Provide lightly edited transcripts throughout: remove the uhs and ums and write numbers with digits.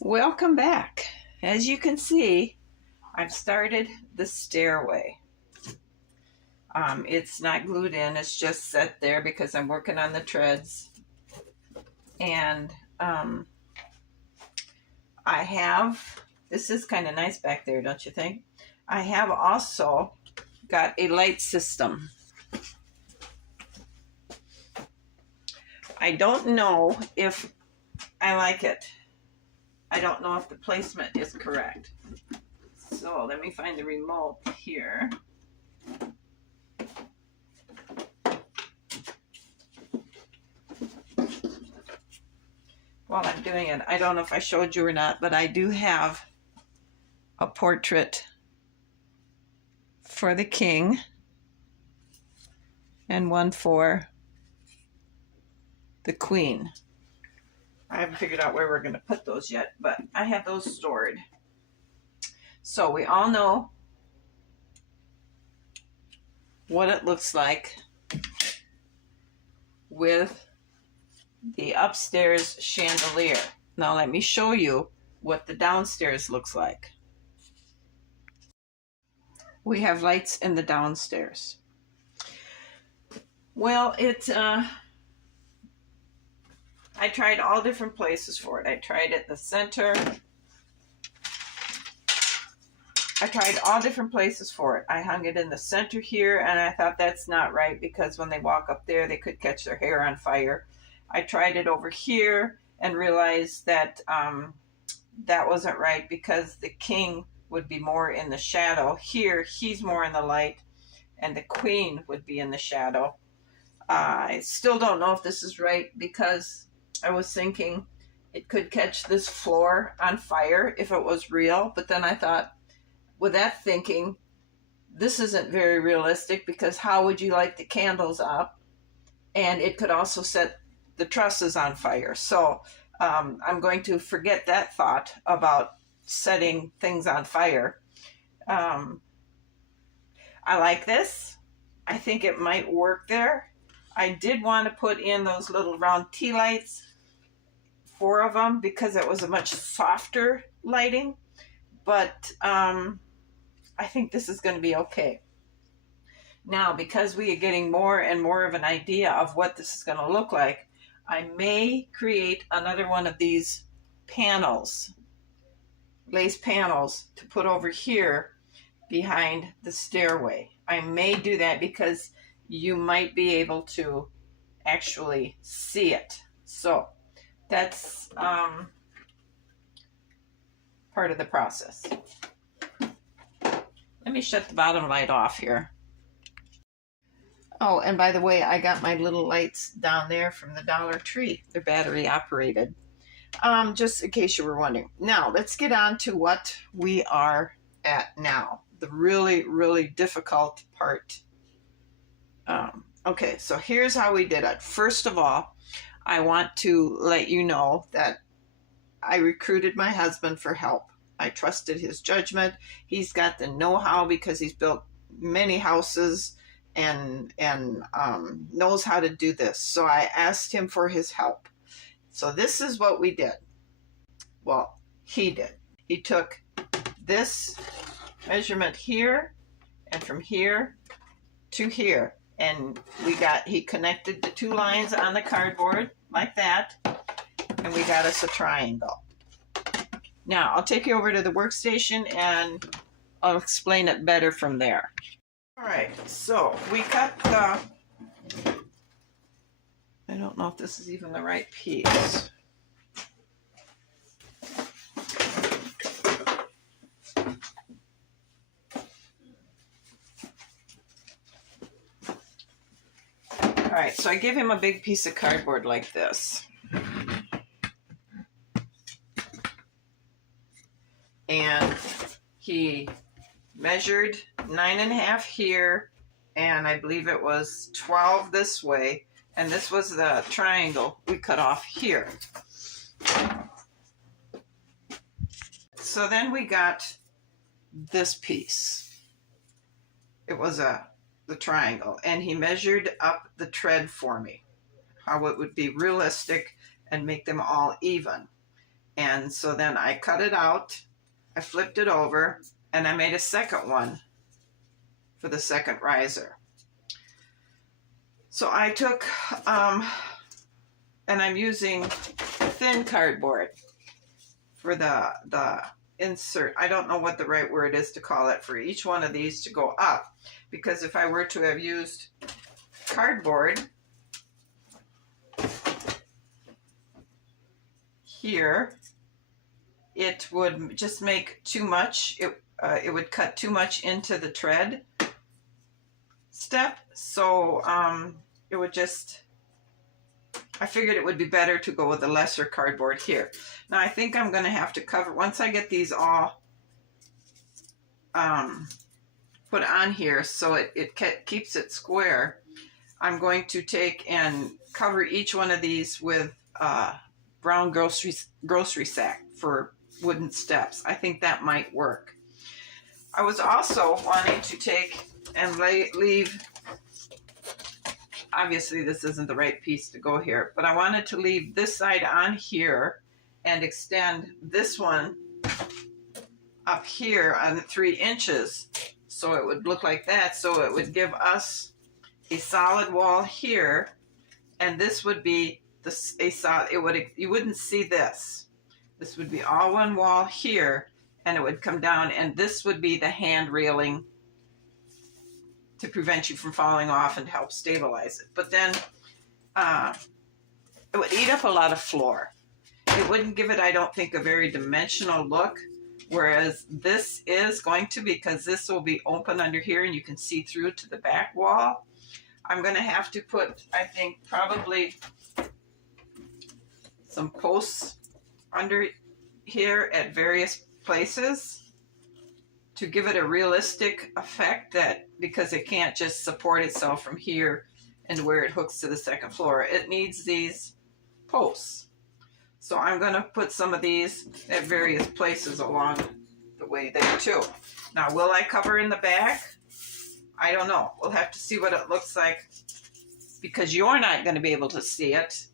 Welcome back. As you can see, I've started the stairway. It's not glued in, it's just set there because I'm working on the treads. And I have, this is kind of nice back there, don't you think? I have also got a light system. I don't know if I like it. I don't know if the placement is correct. So let me find the remote here. While I'm doing it, I don't know if I showed you or not, but I do have a portrait for the king and one for the queen. I haven't figured out where we're going to put those yet, but I have those stored. So we all know what it looks like with the upstairs chandelier. Now let me show you what the downstairs looks like. We have lights in the downstairs. Well, I tried all different places for it. I tried at the center. I tried all different places for it. I hung it in the center here, and I thought that's not right because when they walk up there, they could catch their hair on fire. I tried it over here and realized that that wasn't right because the king would be more in the shadow. Here, he's more in the light, and the queen would be in the shadow. I still don't know if this is right because I was thinking it could catch this floor on fire if it was real. But then I thought, with that thinking, this isn't very realistic because how would you light the candles up? And it could also set the trusses on fire. So I'm going to forget that thought about setting things on fire. I like this. I think it might work there. I did want to put in those little round tea lights, 4 of them, because it was a much softer lighting. But I think this is going to be okay. Now, because we are getting more and more of an idea of what this is going to look like, I may create another one of these panels, lace panels, to put over here behind the stairway. I may do that because you might be able to actually see it. So that's part of the process. Let me shut the bottom light off here. Oh, and by the way, I got my little lights down there from the Dollar Tree. They're battery operated. Just in case you were wondering. Now, let's get on to what we are at now. The really, really difficult part. Okay, so here's how we did it. First of all, I want to let you know that I recruited my husband for help. I trusted his judgment. He's got the know-how because he's built many houses and knows how to do this. So I asked him for his help. So this is what we did. Well, he did. He took this measurement here and from here to here. And he connected the 2 lines on the cardboard like that. And we got us a triangle. Now, I'll take you over to the workstation and I'll explain it better from there. All right, so we cut the, I don't know if this is even the right piece. All right, so I give him a big piece of cardboard like this. And he measured 9.5 here, and I believe it was 12 this way, and this was the triangle we cut off here. So then we got this piece. It was the triangle, and he measured up the tread for me, how it would be realistic and make them all even. And so then I cut it out, I flipped it over, and I made a second one for the second riser. So I took, and I'm using thin cardboard for the insert. I don't know what the right word is to call it for each one of these to go up, because if I were to have used cardboard here, it would just make too much. It would cut too much into the tread step. So it would just, I figured it would be better to go with the lesser cardboard here. Now I think I'm going to have to cover, once I get these all put on here so it keeps it square, I'm going to take and cover each one of these with brown grocery sack for wooden steps. I think that might work. I was also wanting to take and leave, obviously this isn't the right piece to go here, but I wanted to leave this side on here and extend this one up here on 3 inches so it would look like that, so it would give us a solid wall here, and this would be a solid, you wouldn't see this. This would be all one wall here, and it would come down, and this would be the hand railing to prevent you from falling off and help stabilize it. But then it would eat up a lot of floor. It wouldn't give it, I don't think, a very dimensional look, whereas this is going to, because this will be open under here and you can see through to the back wall. I'm going to have to put, I think, probably some posts under here at various places to give it a realistic effect, that because it can't just support itself from here and where it hooks to the second floor. It needs these posts. So I'm going to put some of these at various places along the way there too. Now, will I cover in the back? I don't know. We'll have to see what it looks like, because you're not going to be able to see it.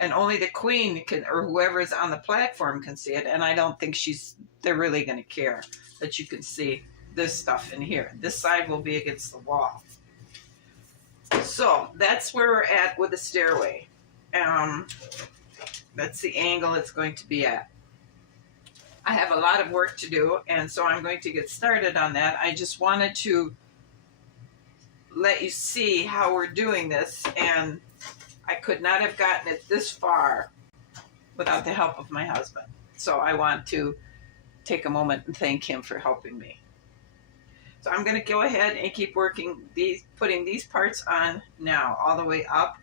And only the queen can, or whoever is on the platform can see it. And I don't think they're really going to care that you can see this stuff in here. This side will be against the wall. So that's where we're at with the stairway. That's the angle it's going to be at. I have a lot of work to do, and so I'm going to get started on that. I just wanted to let you see how we're doing this, and I could not have gotten it this far without the help of my husband. So I want to take a moment and thank him for helping me. So I'm going to go ahead and keep working putting these parts on now all the way up,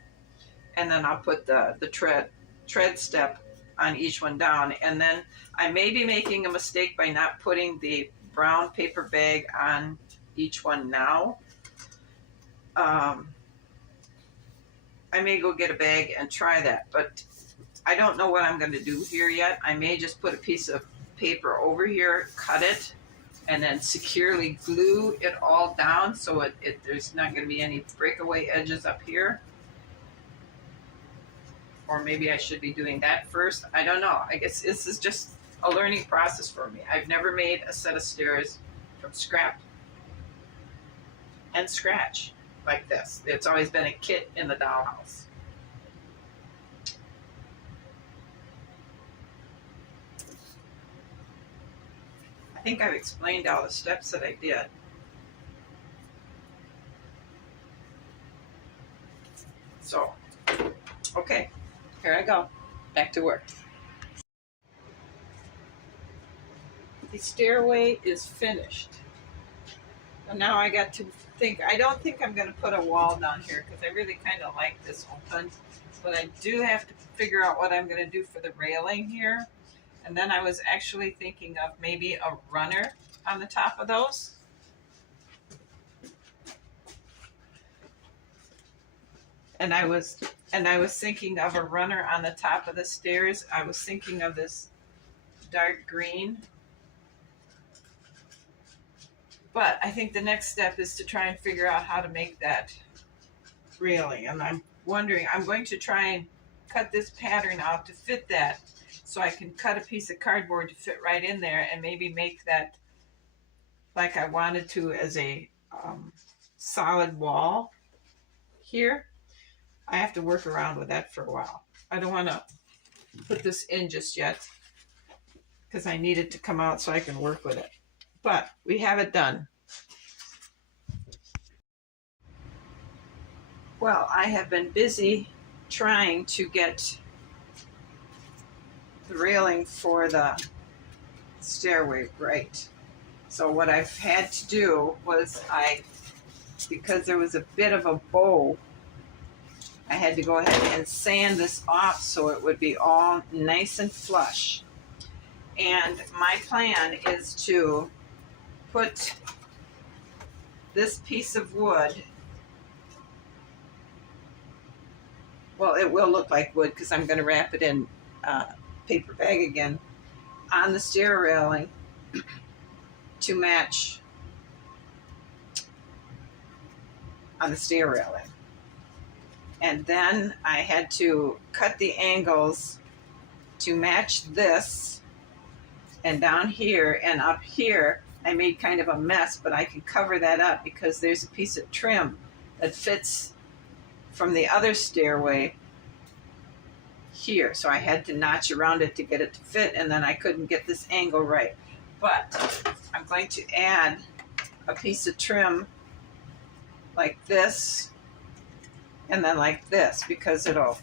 and then I'll put the tread step on each one down. And then I may be making a mistake by not putting the brown paper bag on each one now. I may go get a bag and try that, but I don't know what I'm going to do here yet. I may just put a piece of paper over here, cut it, and then securely glue it all down so there's not going to be any breakaway edges up here. Or maybe I should be doing that first. I don't know. I guess this is just a learning process for me. I've never made a set of stairs from scrap and scratch like this. It's always been a kit in the dollhouse. I think I've explained all the steps that I did. So, okay, here I go. Back to work. The stairway is finished. And now I got to think, I don't think I'm going to put a wall down here because I really kind of like this open. But I do have to figure out what I'm going to do for the railing here. And then I was actually thinking of maybe a runner on the top of those. And I was thinking of a runner on the top of the stairs. I was thinking of this dark green. But I think the next step is to try and figure out how to make that railing. And I'm wondering, I'm going to try and cut this pattern out to fit that. So I can cut a piece of cardboard to fit right in there and maybe make that like I wanted to as a solid wall here. I have to work around with that for a while. I don't want to put this in just yet because I need it to come out so I can work with it. But we have it done. Well, I have been busy trying to get the railing for the stairway right. So what I've had to do was because there was a bit of a bow, I had to go ahead and sand this off so it would be all nice and flush. And my plan is to put this piece of wood, well, it will look like wood because I'm going to wrap it in paper bag again, on the stair railing to match on the stair railing. And then I had to cut the angles to match this, and down here and up here I made kind of a mess, but I can cover that up because there's a piece of trim that fits from the other stairway here. So I had to notch around it to get it to fit, and then I couldn't get this angle right. But I'm going to add a piece of trim like this and then like this, because it'll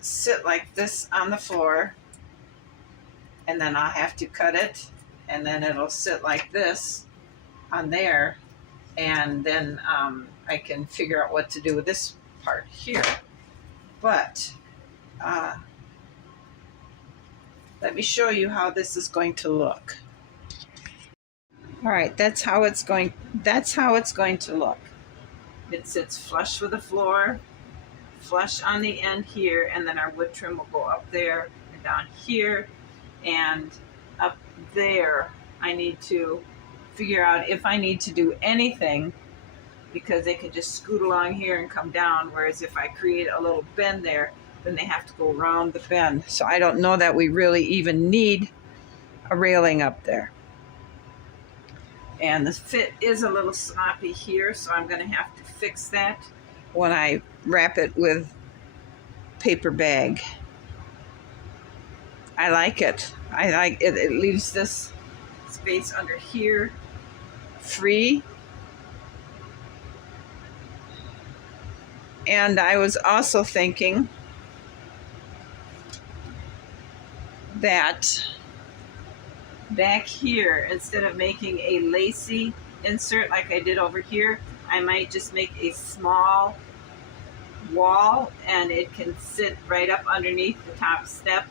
sit like this on the floor, and then I'll have to cut it, and then it'll sit like this on there, and then I can figure out what to do with this part here. But let me show you how this is going to look. All right, that's how it's going to look. It sits flush with the floor, flush on the end here, and then our wood trim will go up there and down here and up there. I need to figure out if I need to do anything, because they can just scoot along here and come down, whereas if I create a little bend there, then they have to go around the bend. So I don't know that we really even need a railing up there. And the fit is a little sloppy here, so I'm going to have to fix that when I wrap it with paper bag. I like it. I like it. It leaves this space under here free. And I was also thinking that back here, instead of making a lacy insert like I did over here, I might just make a small wall, and it can sit right up underneath the top step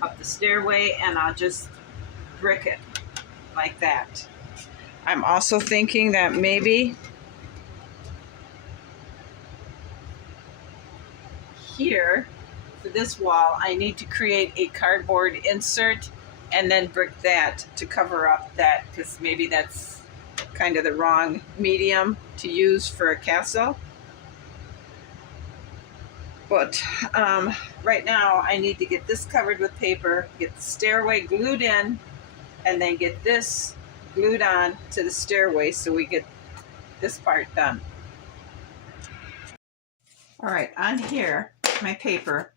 up the stairway, and I'll just brick it like that. I'm also thinking that maybe here for this wall I need to create a cardboard insert and then brick that to cover up that, because maybe that's kind of the wrong medium to use for a castle. But right now I need to get this covered with paper, get the stairway glued in, and then get this glued on to the stairway so we get this part done. All right, on here, my paper,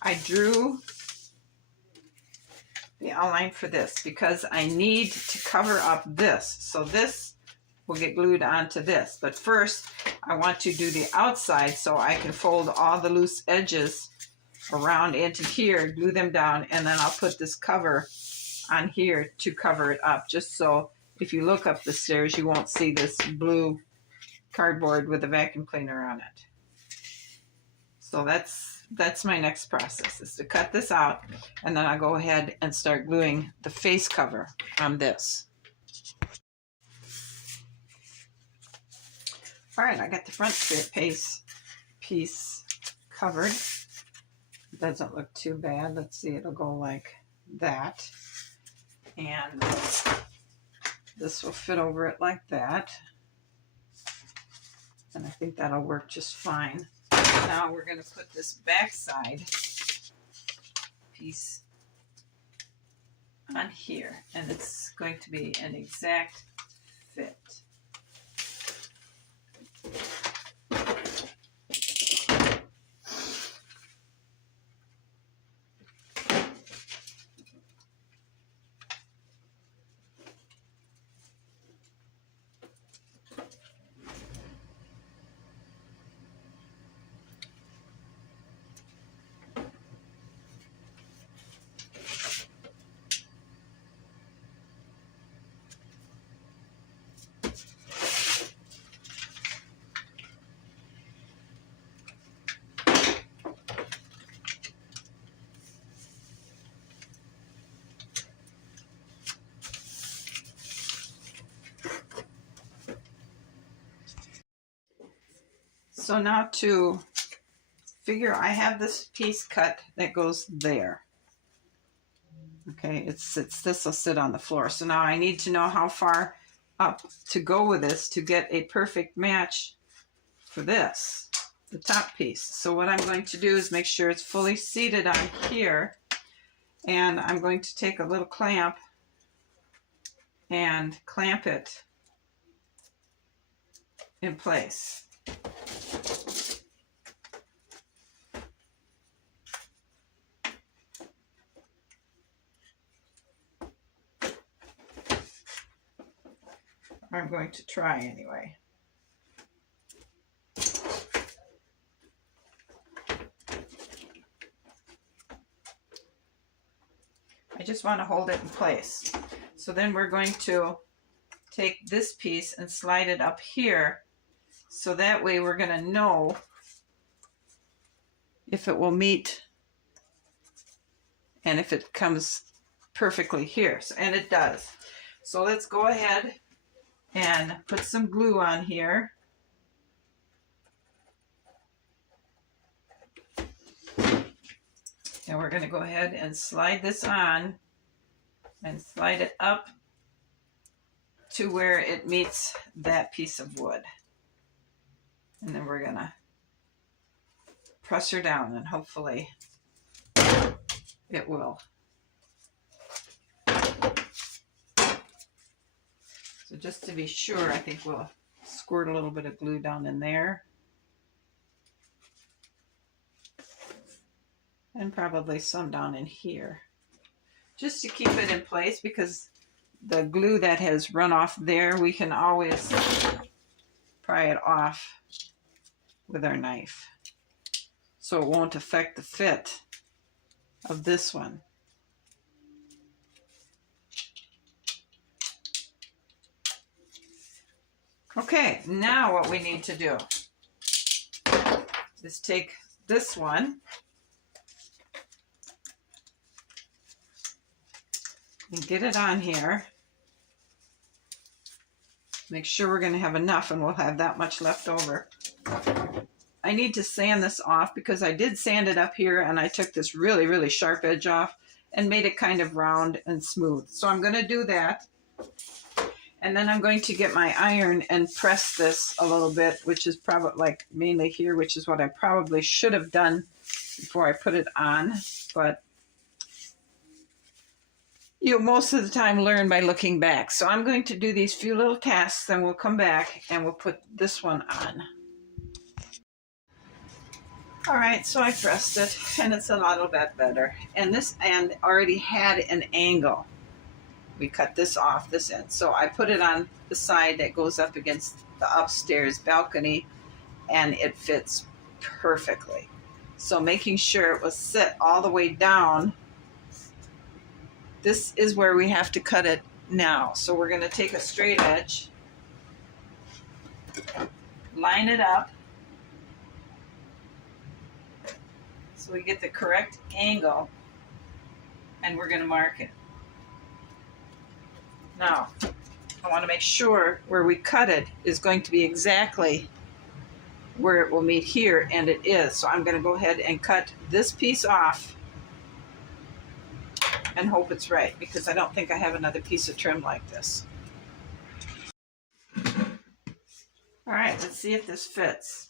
I drew the outline for this because I need to cover up this. So this will get glued onto this. But first, I want to do the outside so I can fold all the loose edges around into here, glue them down, and then I'll put this cover on here to cover it up, just so if you look up the stairs, you won't see this blue cardboard with a vacuum cleaner on it. So that's my next process, is to cut this out, and then I'll go ahead and start gluing the face cover on this. All right, I got the front piece covered. It doesn't look too bad. Let's see, it'll go like that. And this will fit over it like that. And I think that'll work just fine. Now we're going to put this back side piece on here, and it's going to be an exact fit. So now to figure, I have this piece cut that goes there. Okay, this will sit on the floor. So now I need to know how far up to go with this to get a perfect match for this, the top piece. So what I'm going to do is make sure it's fully seated on here, and I'm going to take a little clamp and clamp it in place. I'm going to try anyway. I just want to hold it in place. So then we're going to take this piece and slide it up here, so that way we're going to know if it will meet and if it comes perfectly here. So, and it does. So let's go ahead and put some glue on here. And we're going to go ahead and slide this on and slide it up to where it meets that piece of wood. And then we're going to press her down, and hopefully it will. So just to be sure, I think we'll squirt a little bit of glue down in there. And probably some down in here. Just to keep it in place, because the glue that has run off there, we can always pry it off with our knife, so it won't affect the fit of this one. Okay, now what we need to do is take this one and get it on here. Make sure we're going to have enough, and we'll have that much left over. I need to sand this off, because I did sand it up here, and I took this really, really sharp edge off and made it kind of round and smooth. So I'm going to do that. And then I'm going to get my iron and press this a little bit, which is probably like mainly here, which is what I probably should have done before I put it on. But you most of the time learn by looking back. So I'm going to do these few little tasks, then we'll come back and we'll put this one on. All right, so I pressed it and it's a little bit better. And this end already had an angle. We cut this off this end. So I put it on the side that goes up against the upstairs balcony, and it fits perfectly. So making sure it was set all the way down, this is where we have to cut it now. So we're going to take a straight edge, line it up so we get the correct angle, and we're going to mark it. Now, I want to make sure where we cut it is going to be exactly where it will meet here, and it is. So I'm going to go ahead and cut this piece off and hope it's right, because I don't think I have another piece of trim like this. All right, let's see if this fits.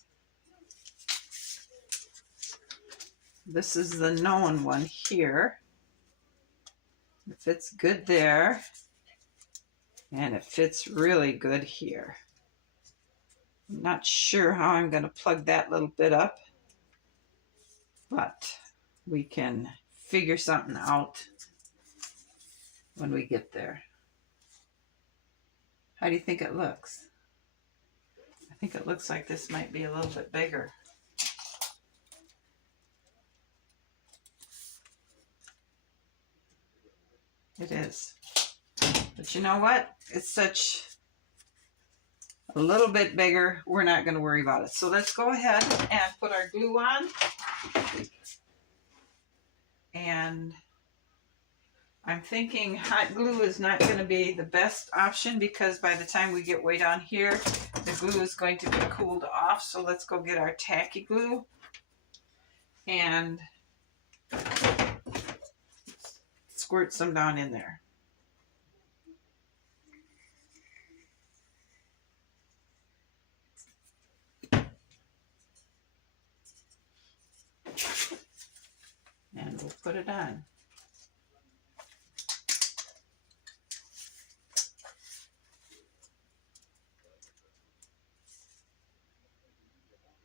This is the known one here. It fits good there. And it fits really good here. I'm not sure how I'm going to plug that little bit up, but we can figure something out when we get there. How do you think it looks? I think it looks like this might be a little bit bigger. It is. But you know what? It's such a little bit bigger. We're not going to worry about it. So let's go ahead and put our glue on. And I'm thinking hot glue is not going to be the best option because by the time we get way down here, the glue is going to be cooled off. So let's go get our tacky glue and squirt some down in there. And we'll put it on.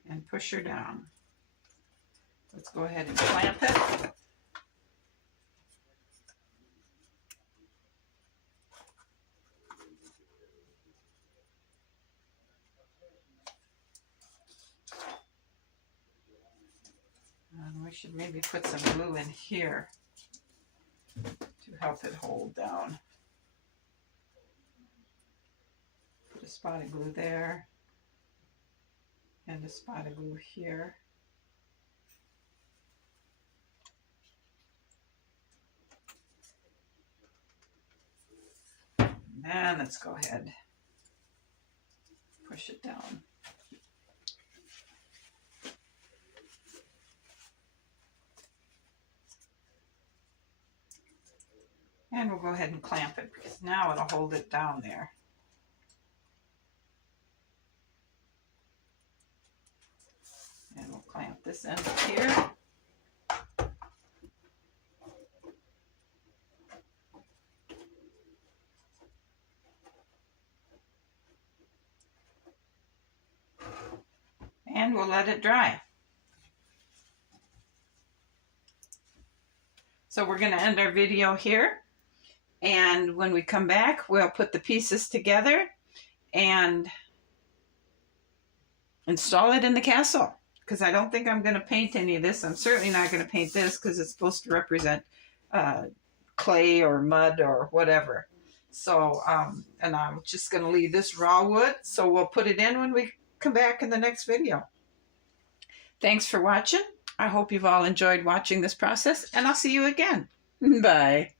And push her down. Let's go ahead and clamp it. And we should maybe put some glue in here to help it hold down. Put a spot of glue there and a spot of glue here. And let's go ahead, push it down. And we'll go ahead and clamp it because now it'll hold it down there. And we'll clamp this end here. And we'll let it dry. So we're going to end our video here. And when we come back, we'll put the pieces together and install it in the castle. Because I don't think I'm going to paint any of this. I'm certainly not going to paint this because it's supposed to represent clay or mud or whatever. So, and I'm just going to leave this raw wood. So we'll put it in when we come back in the next video. Thanks for watching. I hope you've all enjoyed watching this process, and I'll see you again. Bye.